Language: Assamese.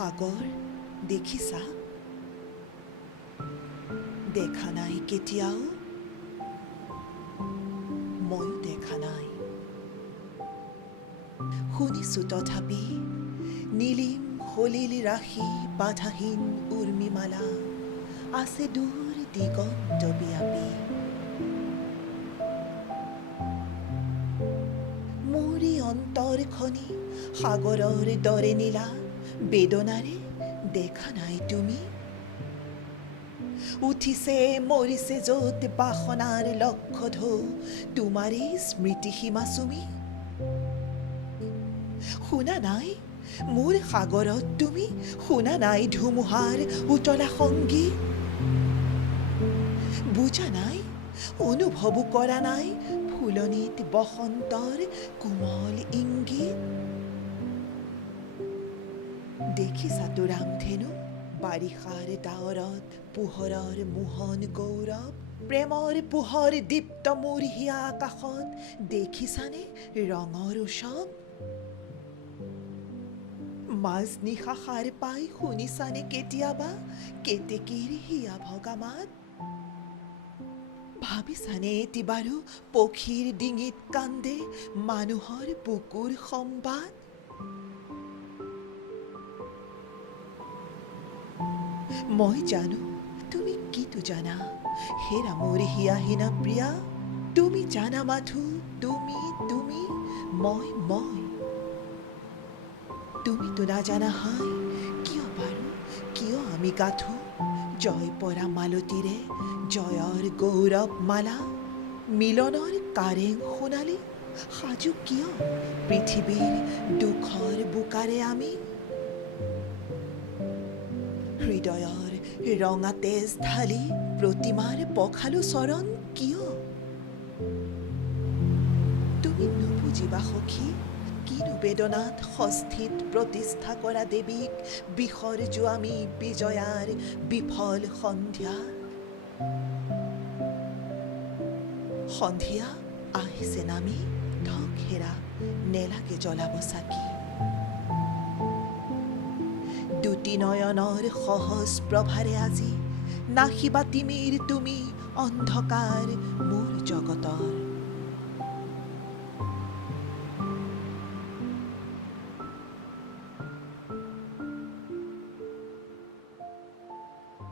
সাগৰ দেখিছা? দেখা নাই কেতিয়াও, ময়ো দেখা নাই। শুনিছো তথাপি নীলিম সলিল ৰাশি বাধাহীন উৰ্মিমালা আছে দূৰ দিগন্ত ব্যাপী। মোৰি অন্তৰখনি সাগৰৰ দৰে নীলা বেদনাৰে দেখা নাই তুমি? উঠিছে মৰিছে য'ত বাসনাৰ লক্ষ্য ঢৌ তোমাৰেই স্মৃতি সীমা চুমি। শুনা নাই মোৰ সাগৰত তুমি? শুনা নাই ধুমুহাৰ উতলা সংগীত? বুজা নাই, অনুভৱো কৰা নাই ফুলনিত বসন্তৰ কোমল ইংগিত? দেখিছাতো ৰামধেনু বাৰিষাৰ ডাৱৰত পোহৰৰ মোহন গৌৰৱ, প্ৰেমৰ পোহৰ দীপ্ত মোৰ হিয়া আকাশত দেখিছানে ৰঙৰ উৎসৱ? মাজনিশা সাৰ পাই শুনিছানে কেতিয়াবা কেতেকীৰ হিয়া ভগা মাত? ভাবিছানে এটি বাৰু পক্ষীৰ ডিঙিত কান্দে মানুহৰ বুকুৰ সম্বাদ? মই জানো তুমি কিটো জানা হেৰা মোৰ হিয়াহীনা প্ৰিয়া। তুমি জানা মাথো তুমি তুমি মই মই। তুমিতো নাজানা হাই কিয় বাৰু কিয় আমি গাঁঠো জয় পৰা মালতীৰে জয়ৰ গৌৰৱ মালা। মিলনৰ কাৰেং সোণালী সাজু কিয় পৃথিৱীৰ দুখৰ বোকাৰে আমি। হৃদয়ৰ ৰঙা তেজ ঢালি প্ৰতিমাৰ পখালো চৰণ কিয়? তুমি নুবুজিবা সখী কিনো বেদনাত ষষ্ঠীত প্ৰতিষ্ঠা কৰা দেৱীক বিসৰ্জো আমি বিজয়াৰ বিফল সন্ধ্যা। সন্ধিয়া আহিছে নামি ঠক হেৰা নেলাগে জ্বলাব চাকি। দুটি নয়নৰ সহজ প্ৰভাৰে আজি নাহিবা তিমিৰ তুমি অন্ধকাৰ মোৰ জগতৰ।